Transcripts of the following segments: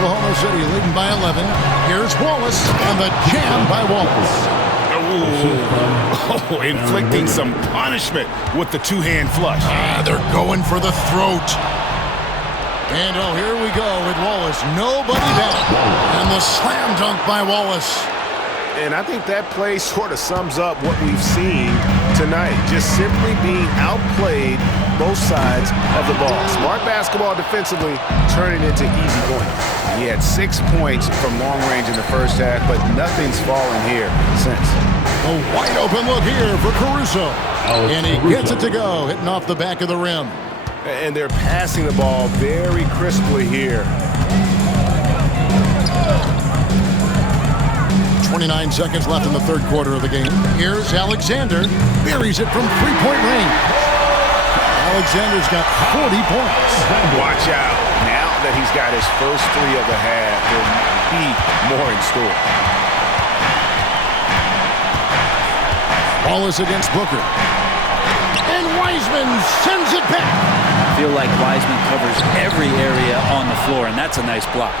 Oklahoma City leading by 11. Here's Wallace, and the jam by Wallace. Oh, inflicting some punishment with the two-hand flush. They're going for the throat. And here we go with Wallace. Nobody down. And the slam dunk by Wallace. And I think that play sort of sums up what we've seen tonight. Just simply being outplayed both sides of the ball. Smart basketball defensively, turning into easy points. He had 6 points from long range in the first half, but nothing's fallen here since. A wide open look here for Caruso. And he gets it to go, hitting off the back of the rim. And they're passing the ball very crisply here. 29 seconds left in the third quarter of the game. Here's Alexander. Buries it from three-point range. Alexander's got 40 points. Watch out. Now that he's got his first three of the half, there'll be more in store. Wallace against Booker. And Wiseman sends it back. I feel like Wiseman covers every area on the floor, and that's a nice block.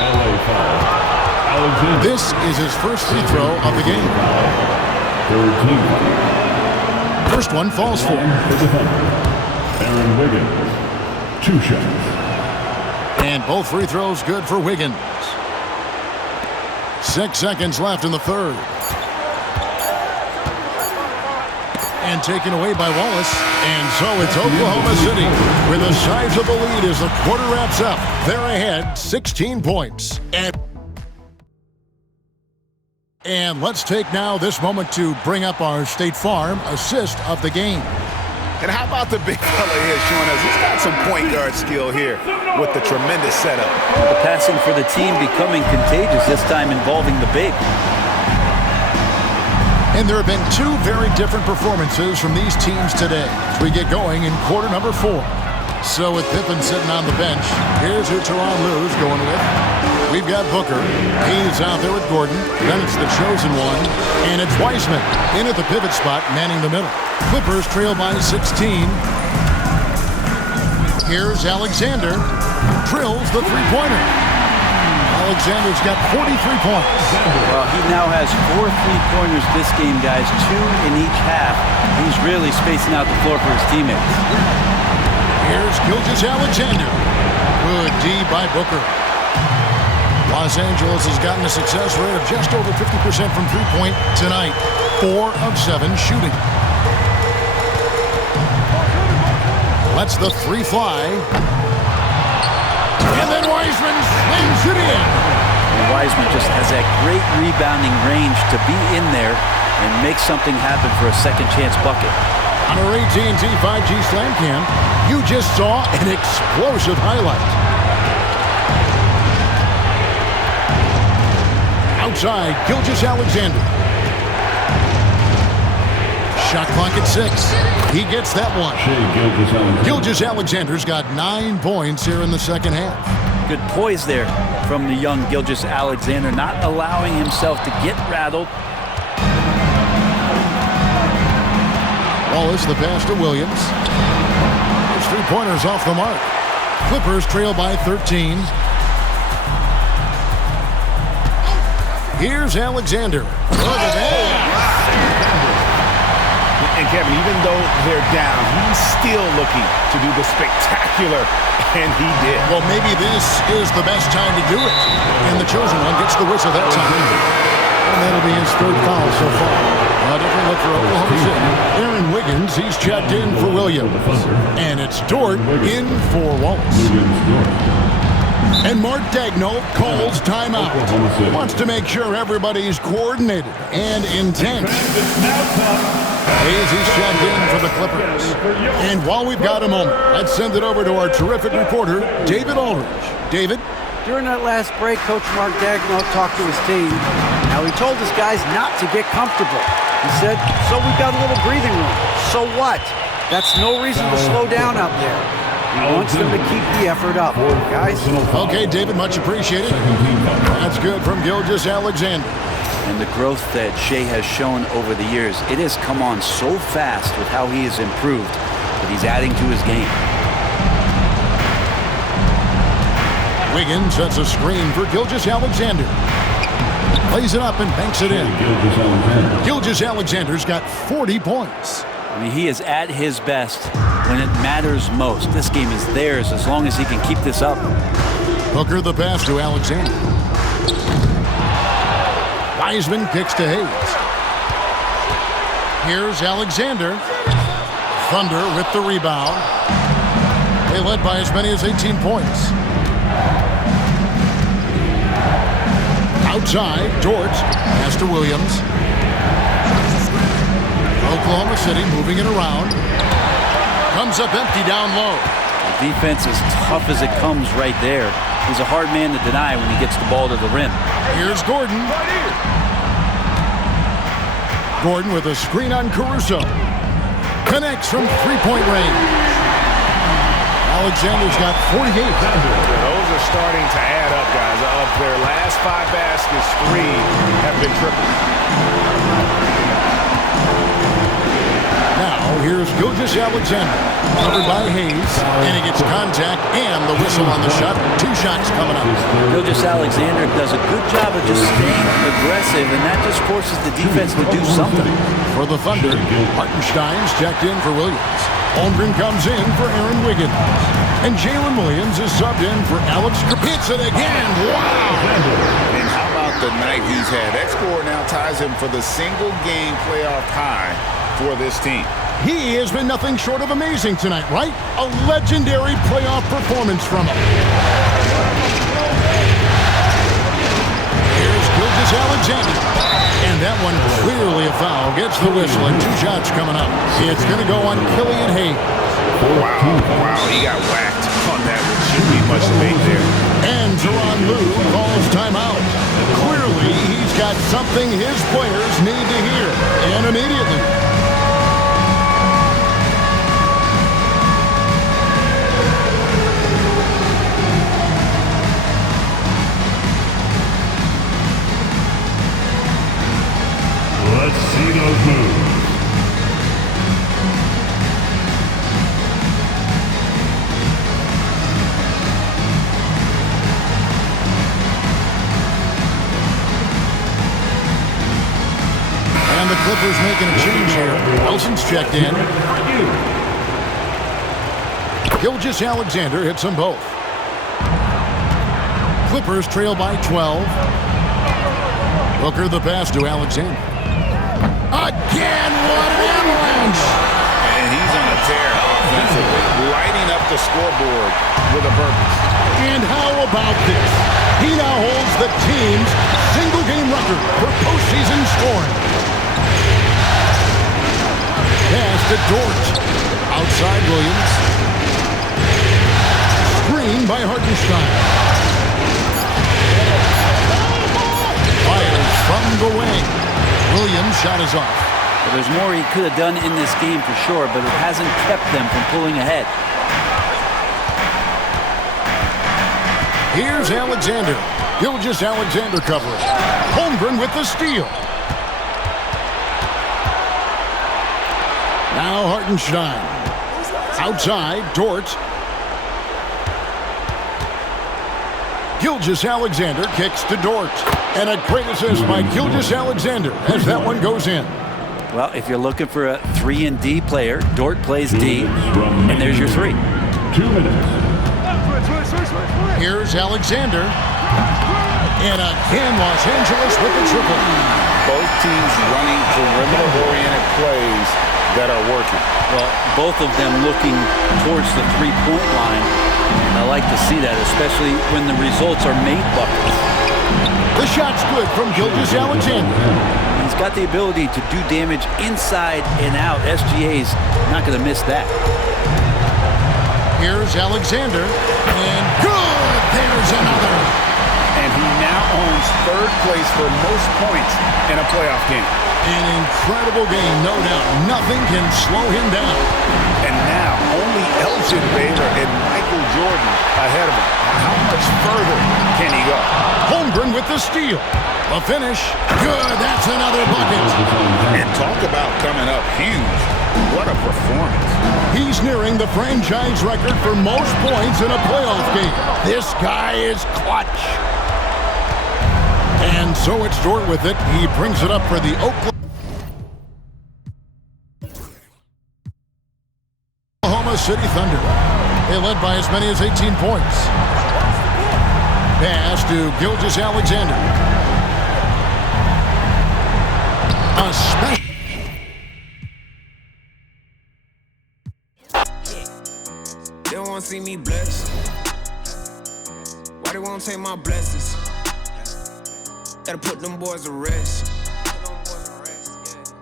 LA foul. Alexander. This is his first free throw of the game. Third team. First one falls for. Aaron Wiggins. 2 shots. And both free throws good for Wiggins. 6 seconds left in the third. And taken away by Wallace. And so it's Oklahoma City with the size of the lead as the quarter wraps up. They're ahead 16 points. And let's take now this moment to bring up our State Farm assist of the game. And how about the big fella here showing us he's got some point guard skill here with the tremendous setup. The passing for the team becoming contagious, this time involving the big. And there have been 2 very different performances from these teams today as we get going in quarter number 4. So with Pippen sitting on the bench, here's who Tyronn Lue's going with. We've got Booker. He's out there with Gordon. Then it's the chosen one. And it's Wiseman in at the pivot spot, manning the middle. Clippers trail by 16. Here's Alexander. Drills the three-pointer. Alexander's got 43 points. Well, he now has 4 3-pointers this game, guys. 2 in each half. He's really spacing out the floor for his teammates. Here's Gilgeous-Alexander. Good D by Booker. Los Angeles has gotten a success rate of just over 50% from three-point tonight. 4 of 7 shooting. Lets the three fly. And then Wiseman slings it in. And Wiseman just has that great rebounding range to be in there and make something happen for a second chance bucket. On our AT&T 5G Slam Cam, you just saw an explosive highlight. Outside, Gilgeous-Alexander. Shot clock at 6. He gets that one. Gilgeous-Alexander's got 9 points here in the second half. Good poise there from the young Gilgeous-Alexander, not allowing himself to get rattled. Wallace, the pass to Williams. His three-pointers off the mark. Clippers trail by 13. Here's Alexander. Look at that. And Kevin, even though they're down, he's still looking to do the spectacular, and he did. Well, maybe this is the best time to do it. And the chosen one gets the whistle that time. And that'll be his 3rd foul so far. A different look for Oklahoma City. Aaron Wiggins, he's checked in for Williams. And it's Dort in for Wallace. And Mark Daigneault calls timeout. Wants to make sure everybody's coordinated and intent. He's checked in for the Clippers. And while we've got a moment, let's send it over to our terrific reporter, David Aldridge. David? During that last break, Coach Mark Daigneault talked to his team. Now, he told his guys not to get comfortable. He said, so we've got a little breathing room. So what? That's no reason to slow down out there. He wants them to keep the effort up, guys. Okay, David, much appreciated. That's good from Gilgeous-Alexander. And the growth that Shai has shown over the years, it has come on so fast with how he has improved, but he's adding to his game. Wiggins sets a screen for Gilgeous-Alexander. Plays it up and banks it in. Gilgeous-Alexander's got 40 points. I mean, he is at his best when it matters most. This game is theirs as long as he can keep this up. Hooker the pass to Alexander. Wiseman kicks to Hayes. Here's Alexander. Thunder with the rebound. They led by as many as 18 points. Outside, Dort. Pass to Williams. Oklahoma City moving it around. Comes up empty down low. The defense is tough as it comes right there. He's a hard man to deny when he gets the ball to the rim. Here's Gordon. Gordon with a screen on Caruso. Connects from three-point range. Alexander's got 48. Those are starting to add up, guys. Of their last 5 baskets, 3 have been triples. Now, here's Gilgeous-Alexander, covered by Hayes, and he gets contact and the whistle on the shot. 2 shots coming up. Gilgeous-Alexander does a good job of just staying aggressive, and that just forces the defense to do something. For the Thunder, Hartenstein's checked in for Williams. Holmgren comes in for Aaron Wiggins. And Jalen Williams is subbed in for Alex Hits it again. Wow! And how about the night he's had? That score now ties him for the single-game playoff high for this team. He has been nothing short of amazing tonight, right? A legendary playoff performance from him. Here's Gilgeous-Alexander. And that one clearly a foul. Gets the whistle and 2 shots coming up. It's going to go on Killian Hayes. Wow, he got whacked on that one. Shouldn't be much debate there. And Tyronn Lue calls timeout. Clearly, he's got something his players need to hear. And immediately. Let's see those moves. And the Clippers making a change here. Wilson's checked in. Gilgeous-Alexander hits them both. Clippers trail by 12. Hooker the pass to Alexander. Again, what an avalanche! And he's on a tear offensively, lighting up the scoreboard with a purpose. And how about this? He now holds the team's single-game record for postseason scoring. Pass to Dort. Outside Williams. Screen by Hartenstein. Fires from the wing. Williams' shot is off. Well, there's more he could have done in this game for sure, but it hasn't kept them from pulling ahead. Here's Alexander. Gilgeous-Alexander covering. Holmgren with the steal. Now Hartenstein. Outside, Dort. Gilgeous-Alexander kicks to Dort. And a great assist by Gilgeous-Alexander as that one goes in. Well, if you're looking for a 3-and-D player, Dort plays D, and there's your 3. 2 minutes. Here's Alexander. And again, Los Angeles with the triple. Both teams running perimeter-oriented plays that are working. Well, both of them looking towards the 3-point line. And I like to see that, especially when the results are made buckets. The shot's good from Gilgeous-Alexander. He's got the ability to do damage inside and out. SGA's not going to miss that. Here's Alexander. And good! There's another. And he now owns 3rd place for most points in a playoff game. An incredible game, no doubt. Nothing can slow him down. And now only Elgin Baylor and Michael Jordan ahead of him. How much further can he go? Holmgren with the steal. The finish. Good. That's another bucket. And talk about coming up huge. What a performance. He's nearing the franchise record for most points in a playoff game. This guy is clutch. And so it's Dort with it. He brings it up for the Oklahoma City Thunder. They led by as many as 18 points. Pass to Gilgeous-Alexander. A special. They don't want to see me blessed. Why they won't take my blessings? Gotta put them boys to rest.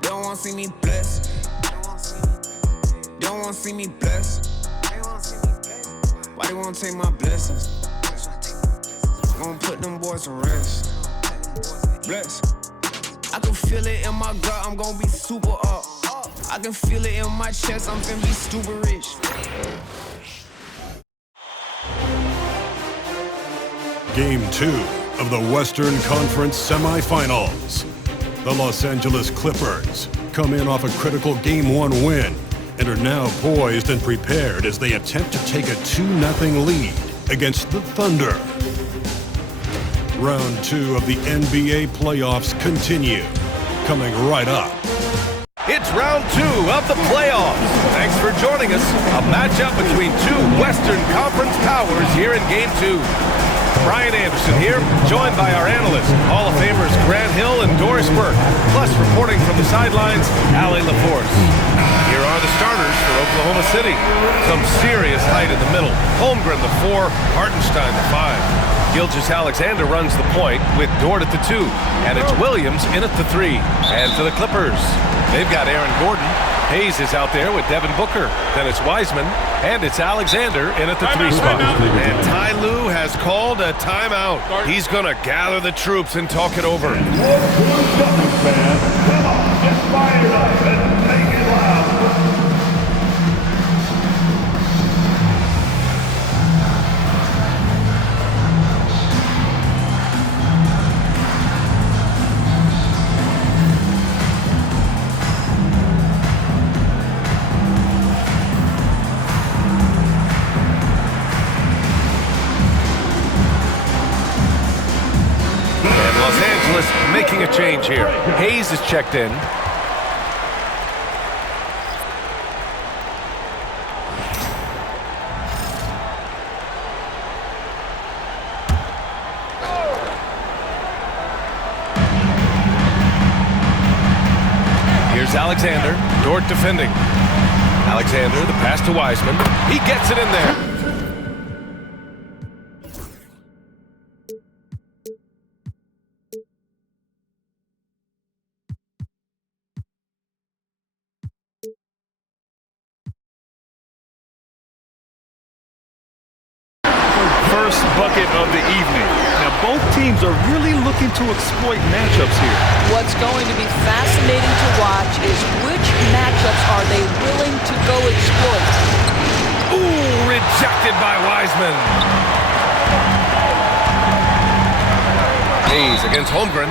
They don't want to see me blessed. They don't want to see me blessed. Why they won't take my blessings? Gonna put them boys to rest. Bless. I can feel it in my gut, I'm gonna be super up. I can feel it in my chest, I'm gonna be super rich. Game 2 of the Western Conference semifinals. The Los Angeles Clippers come in off a critical Game 1 win and are now poised and prepared as they attempt to take a 2-0 lead against the Thunder. Round 2 of the NBA playoffs continue, coming right up. It's round 2 of the playoffs. Thanks for joining us. A matchup between two Western Conference powers here in Game 2. Brian Anderson here, joined by our analysts, Hall of Famers Grant Hill and Doris Burke, plus reporting from the sidelines, Allie LaForce. Here are the starters for Oklahoma City. Some serious height in the middle. Holmgren the 4, Hartenstein the 5. Gilgeous-Alexander runs the point with Dort at the 2, and it's Williams in at the 3. And for the Clippers, they've got Aaron Gordon. Hayes is out there with Devin Booker. Then it's Wiseman, and it's Alexander in at the 3 spot. And Ty Lue has called a timeout. He's going to gather the troops and talk it over. Come on, get fired up and make it loud. Making a change here. Hayes is checked in. Here's Alexander. Dort defending. Alexander, the pass to Wiseman. He gets it in there. First bucket of the evening. Now both teams are really looking to exploit matchups here. What's going to be fascinating to watch is which matchups are they willing to go exploit. Ooh, rejected by Wiseman. Hayes against Holmgren.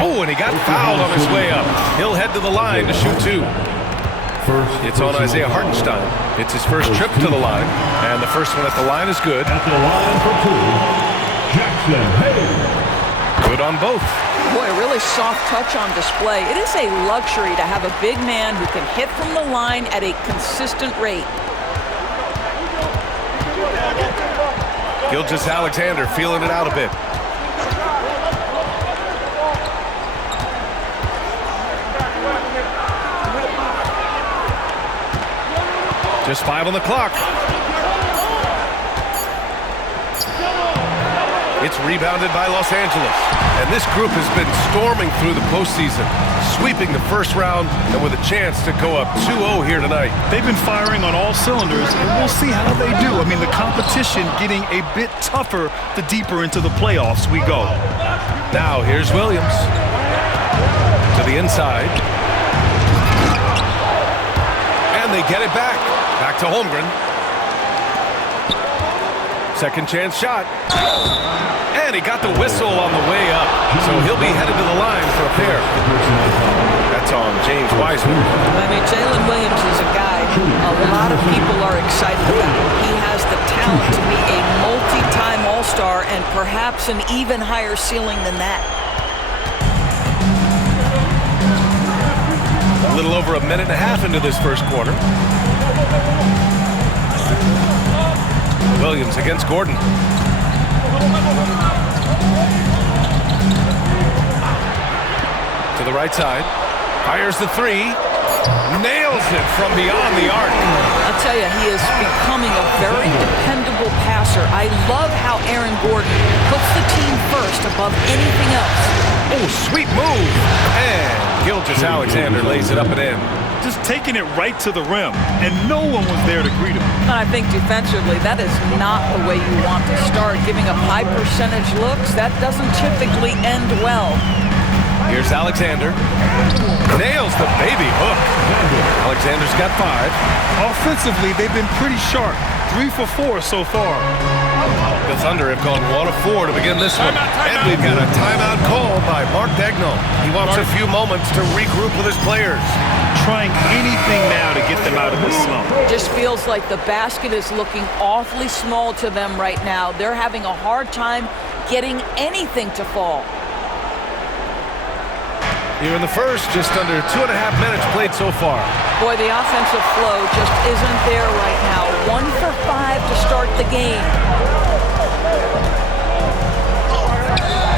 Oh, and he got fouled on his way up. He'll head to the line to shoot 2. It's on Isaiah Hartenstein. It's his first trip to the line, and the first one at the line is good. At the line for 2, Jackson Hayes. Good on both. Boy, a really soft touch on display. It is a luxury to have a big man who can hit from the line at a consistent rate. Gilgeous-Alexander feeling it out a bit. Just 5 on the clock. It's rebounded by Los Angeles. And this group has been storming through the postseason, sweeping the first round and with a chance to go up 2-0 here tonight. They've been firing on all cylinders, and we'll see how they do. I mean, the competition getting a bit tougher the deeper into the playoffs we go. Now here's Williams to the inside. And they get it back. Back to Holmgren. Second chance shot. And he got the whistle on the way up. So he'll be headed to the line for a pair. That thoughts on James Wiseman? I mean, Jalen Williams is a guy a lot of people are excited about. He has the talent to be a multi-time All-Star and perhaps an even higher ceiling than that. A little over a minute and a half into this first quarter. Williams against Gordon. To the right side. Fires the three. Nails it from beyond the arc. I'll tell you, he is becoming a very dependable passer. I love how Aaron Gordon puts the team first above anything else. Oh, sweet move. And Gilgeous-Alexander lays it up and in. Just taking it right to the rim, and no one was there to greet him. And I think defensively, that is not the way you want to start. Giving up high percentage looks, that doesn't typically end well. Here's Alexander. Nails the baby hook. Alexander's got 5. Offensively, they've been pretty sharp. 3 for 4 so far. The Thunder have gone 1 of 4 to begin this one. And we've got a timeout call by Mark Daigneault. He wants a few moments to regroup with his players. Trying anything now to get them out of this slump. Just feels like the basket is looking awfully small to them right now. They're having a hard time getting anything to fall. Here in the first, just under 2.5 minutes played so far. Boy, the offensive flow just isn't there right now. 1 for 5 to start the game.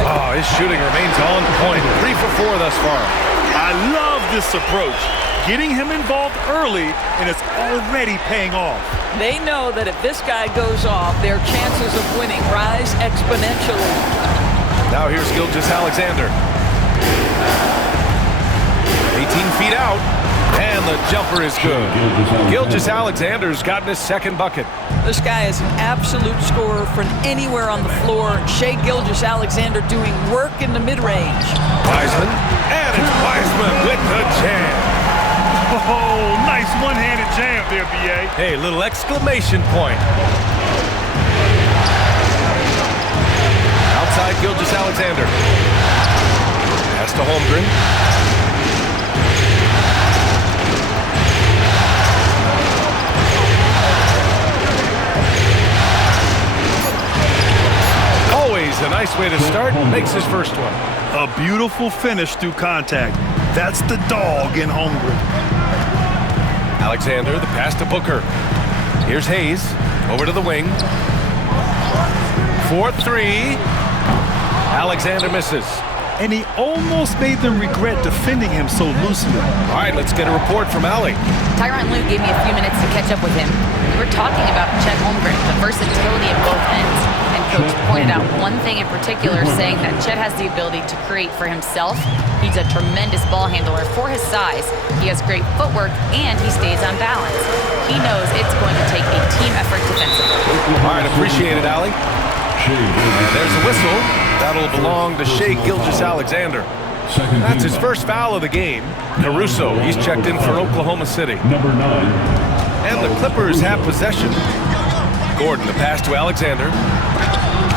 Oh, his shooting remains on point. 3 for 4 thus far. I love this approach. Getting him involved early, and it's already paying off. They know that if this guy goes off, their chances of winning rise exponentially. Now here's Gilgeous-Alexander. 18 feet out, and the jumper is good. Gilgeous-Alexander's gotten his second bucket. This guy is an absolute scorer from anywhere on the floor. Shai Gilgeous-Alexander doing work in the mid-range. Wiseman, and it's Wiseman with the jam. Oh, nice one-handed jam there, B.A. Hey, little exclamation point. Outside Gilgeous-Alexander. Pass to Holmgren. A nice way to start, makes his first one. A beautiful finish through contact. That's the dog in Holmgren. Alexander, the pass to Booker. Here's Hayes, over to the wing. 4-3. Alexander misses. And he almost made them regret defending him so loosely. All right, let's get a report from Allie. Tyronn Lue gave me a few minutes to catch up with him. We were talking about Chet Holmgren, the versatility of both ends. And Coach pointed out one thing in particular, saying that Chet has the ability to create for himself. He's a tremendous ball handler for his size. He has great footwork, and he stays on balance. He knows it's going to take a team effort defensively. All right, appreciate it, Allie. And there's a whistle. That'll belong to Shai Gilgeous-Alexander. That's his first foul of the game. Caruso, he's checked in for Oklahoma City. Number 9. And the Clippers have possession. Gordon, the pass to Alexander.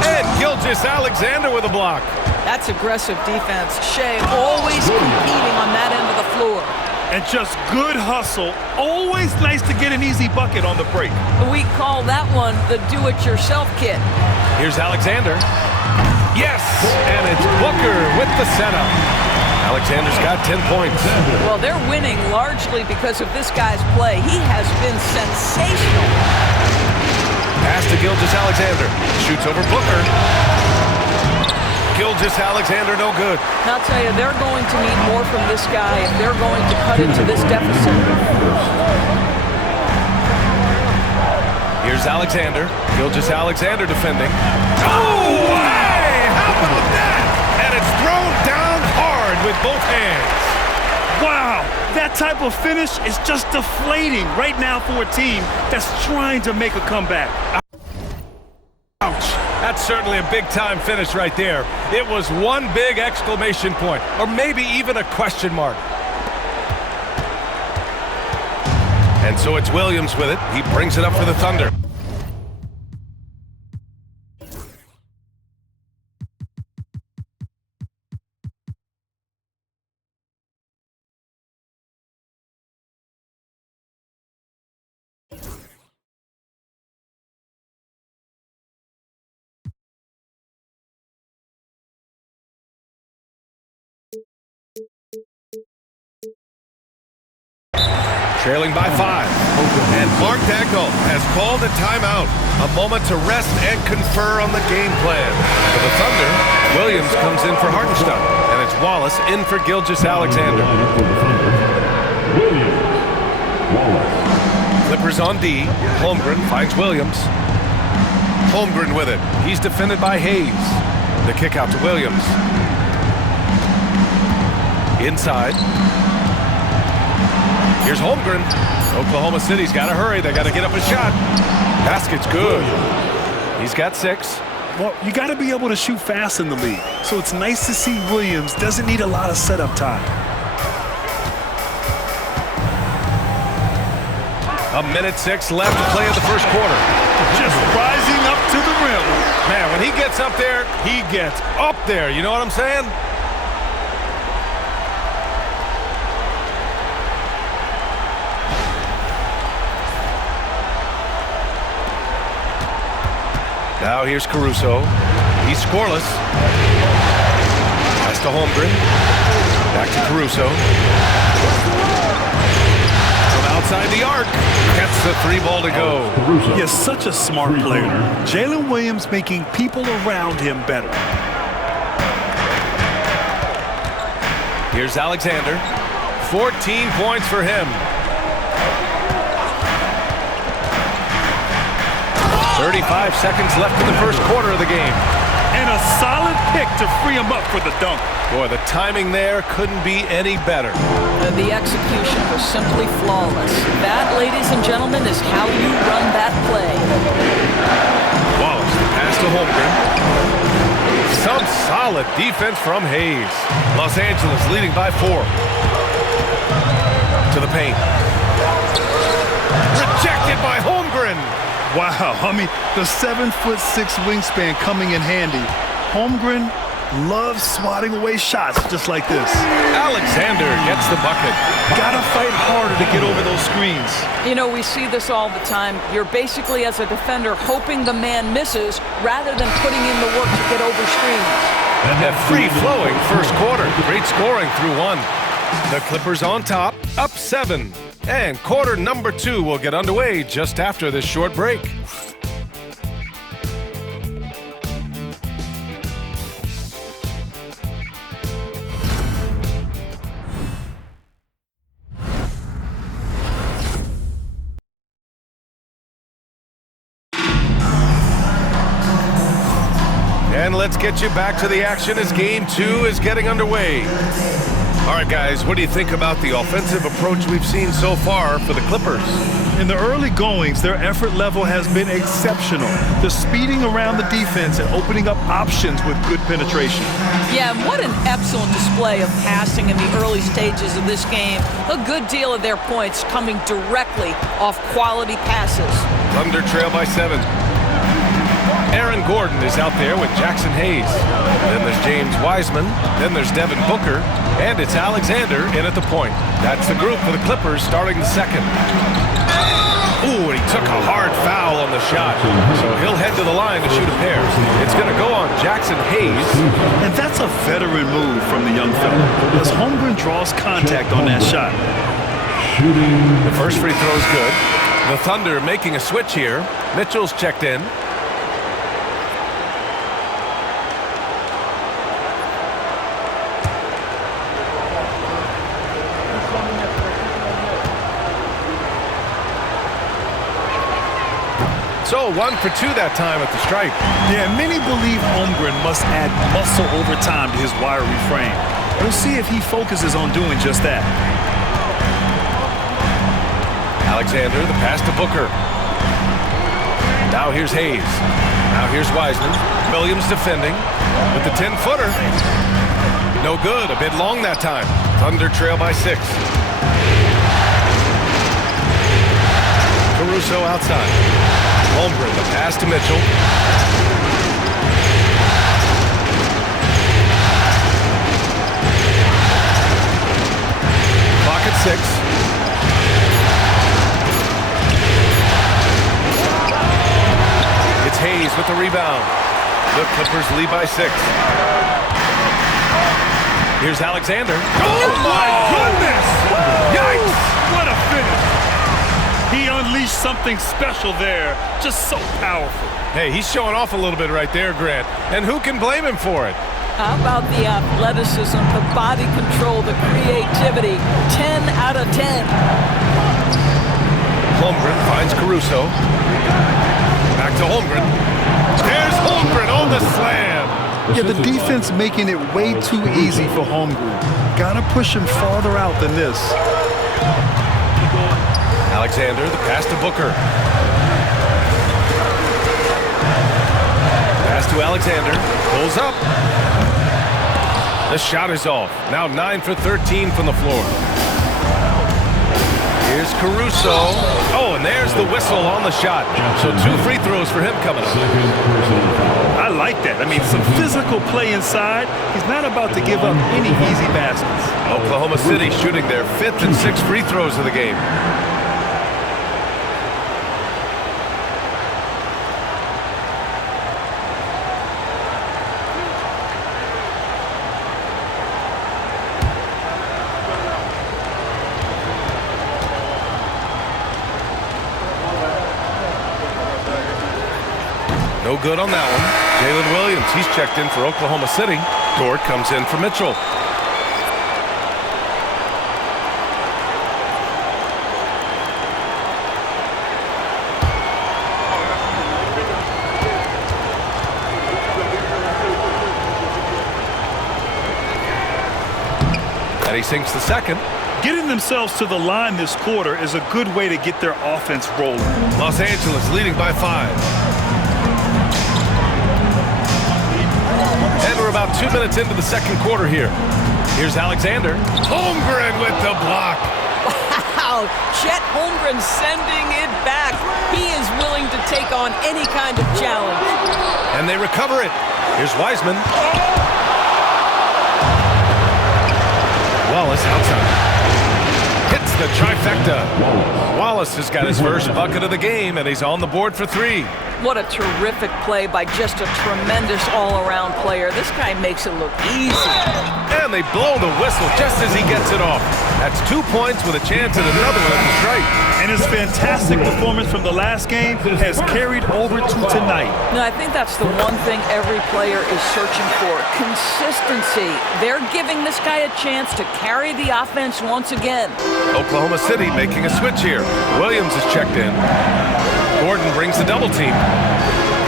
And Gilgeous-Alexander with a block. That's aggressive defense. Shai always competing on that end of the floor. And just good hustle. Always nice to get an easy bucket on the break. We call that one the do-it-yourself kit. Here's Alexander. Yes! And it's Booker with the setup. Alexander's got 10 points. Well, they're winning largely because of this guy's play. He has been sensational. Pass to Gilgeous-Alexander. Shoots over Booker. Gilgeous-Alexander no good. And I'll tell you, they're going to need more from this guy if they're going to cut into this deficit. Here's Alexander. Gilgeous-Alexander defending. Oh, hey! How about that? And it's thrown down hard with both hands. Wow, that type of finish is just deflating right now for a team that's trying to make a comeback. Ouch. That's certainly a big-time finish right there. It was one big exclamation point, or maybe even a question mark. And so it's Williams with it. He brings it up for the Thunder. trailing by 5. And Mark Daigneault has called a timeout. A moment to rest and confer on the game plan. For the Thunder, Williams comes in for Hartenstein, and it's Wallace in for Gilgeous-Alexander. Clippers on D. Holmgren finds Williams. Holmgren with it. He's defended by Hayes. The kick out to Williams. Inside. Here's Holmgren. Oklahoma City's got to hurry. They got to get up a shot. Basket's good. He's got 6. Well, you got to be able to shoot fast in the league. So it's nice to see Williams doesn't need a lot of setup time. A minute 6 left to play in the first quarter. Just rising up to the rim. Man, when he gets up there, he gets up there. You know what I'm saying? Now here's Caruso. He's scoreless. Pass to Holmgren. Back to Caruso. From outside the arc. Gets the 3 ball to go. He's such a smart player. Jalen Williams making people around him better. Here's Alexander. 14 points for him. 35 seconds left in the first quarter of the game. And a solid pick to free him up for the dunk. Boy, the timing there couldn't be any better. The execution was simply flawless. That, ladies and gentlemen, is how you run that play. Wallace, the pass to Holmgren. Some solid defense from Hayes. Los Angeles leading by 4. To the paint. Rejected by Holmgren. Wow, I mean, the 7'6" wingspan coming in handy. Holmgren loves swatting away shots just like this. Alexander gets the bucket. Gotta fight harder to get over those screens. You know, we see this all the time. You're basically, as a defender, hoping the man misses rather than putting in the work to get over screens. And a free-flowing first quarter. Great scoring through 1. The Clippers on top, up 7. And quarter number 2 will get underway just after this short break. And let's get you back to the action as game 2 is getting underway. All right, guys, what do you think about the offensive approach we've seen so far for the Clippers? In the early goings, their effort level has been exceptional. They're speeding around the defense and opening up options with good penetration. Yeah, and what an excellent display of passing in the early stages of this game. A good deal of their points coming directly off quality passes. Thunder trail by 7. Aaron Gordon is out there with Jackson Hayes. Then there's James Wiseman. Then there's Devin Booker. And it's Alexander in at the point. That's the group for the Clippers starting the second. Ooh, and he took a hard foul on the shot. So he'll head to the line to shoot a pair. It's going to go on Jackson Hayes. And that's a veteran move from the young fella, as Holmgren draws contact on that shot. The first free throw is good. The Thunder making a switch here. Mitchell's checked in. So 1 for 2 that time at the stripe. Yeah, many believe Holmgren must add muscle over time to his wiry frame. We'll see if he focuses on doing just that. Alexander, the pass to Booker. Now here's Hayes. Now here's Wiseman. Williams defending with the 10-footer. No good, a bit long that time. Thunder trail by 6. Caruso outside. Holmgren, the pass to Mitchell. Clock at 6. It's Hayes with the rebound. The Clippers lead by 6. Here's Alexander. Oh, my goodness! Yikes! What a finish. He unleashed something special there. Just so powerful. Hey, he's showing off a little bit right there, Grant. And who can blame him for it? How about the athleticism, the body control, the creativity? 10 out of 10. Holmgren finds Caruso. Back to Holmgren. There's Holmgren on the slam. Yeah, the defense making it way too easy for Holmgren. Gotta push him farther out than this. Alexander, the pass to Booker. Pass to Alexander. Pulls up. The shot is off. Now 9 for 13 from the floor. Here's Caruso. Oh, and there's the whistle on the shot. So 2 free throws for him coming up. I like that. I mean, some physical play inside. He's not about to give up any easy baskets. Oklahoma City shooting their 5th and 6th free throws of the game. No good on that one. Jalen Williams, he's checked in for Oklahoma City. Dort comes in for Mitchell. And he sinks the second. Getting themselves to the line this quarter is a good way to get their offense rolling. Los Angeles leading by 5. And we're about 2 minutes into the second quarter here. Here's Alexander. Holmgren with the block. Wow, Chet Holmgren sending it back. He is willing to take on any kind of challenge. And they recover it. Here's Wiseman. Wallace outside. Hits the trifecta. Wallace has got his first bucket of the game, and he's on the board for 3. What a terrific play by just a tremendous all-around player. This guy makes it look easy. And they blow the whistle just as he gets it off. That's 2 points with a chance at another one at the strike. And his fantastic performance from the last game has carried over to tonight. No, I think that's the one thing every player is searching for. Consistency. They're giving this guy a chance to carry the offense once again. Oklahoma City making a switch here. Williams is checked in. Gordon brings the double team.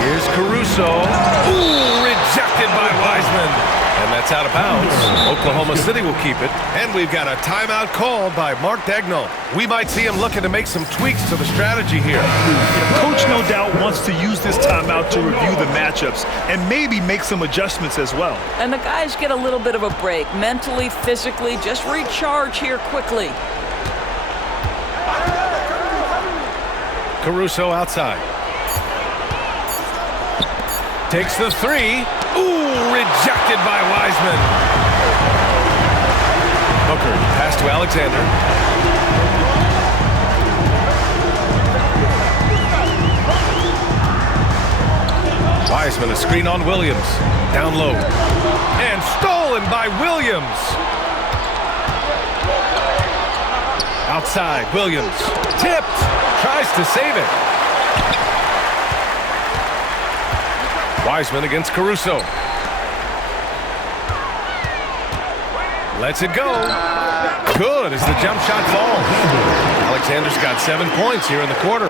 Here's Caruso. Ooh, rejected by Wiseman. And that's out of bounds. Oklahoma City will keep it. And we've got a timeout called by Mark Daigneault. We might see him looking to make some tweaks to the strategy here. Coach no doubt wants to use this timeout to review the matchups and maybe make some adjustments as well. And the guys get a little bit of a break. Mentally, physically, just recharge here quickly. Caruso outside. Takes the 3. Ooh, rejected by Wiseman. Booker, pass to Alexander. Wiseman, a screen on Williams. Down low. And stolen by Williams. Outside, Williams. Tipped. Tries to save it. Wiseman against Caruso. Lets it go. Good as the jump shot falls. Alexander's got 7 points here in the quarter.